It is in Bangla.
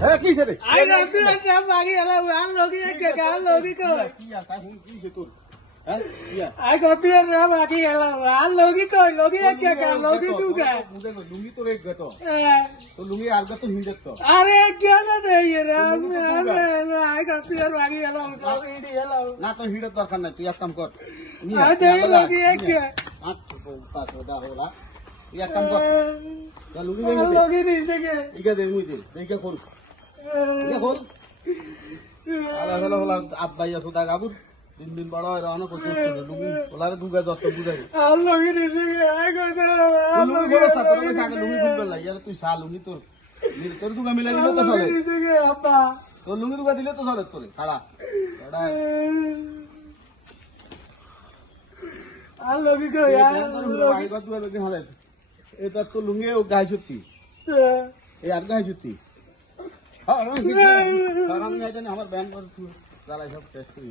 হ্যাঁ কি রে আই রাতে সব বাকি এলা আর লগি কে কাল লগি কো কি আছে এখন কি সে তোর হ্যাঁ কি আই গতি রে বাকি এলা আর লগি কই লগি কে কাল লগি তু কা মুদে লুঙ্গি তোর এক গটো তো লুঙ্গি আর গটো হিন্দত তো আরে কে না দেই রে আই গতি আর বাকি এলা লগি এলা না তো হিড়ের দরকার নাই তুই এক কাম কর আই দেই লগি কে আট পাঁচ ওটা হলা তুই এক কাম কর তো লুঙ্গি দে লগি দিছে কে ইকে দে মুই দে ইকে খোল ইকে খোল আলা হলা হলা আব্বাই আসো দা গাবুর দিন দিন বড় হয় রানো করতে লুঙ্গি ওলারে দুগা যত বুঝাই আর লগি দিছে কে আই কইতে লুঙ্গি বড় সাথে করে আগে লুঙ্গি খুলবে লাই यार তুই সা লুঙ্গি তোর তোর দুগা মিলাই দিলে তো চলে দিছে কে আব্বা তোর লুঙ্গি দুগা দিলে তো চলে তোরে খাড়া এডা আর লগি কই আইবা তুই লুঙ্গি হালে এটা তো লুঙ্গি ও গাই সত্যি এই আর গাই সত্যি হ্যাঁ আমি আমার ব্যাংক করে তুই চালাই সব টেস্ট করি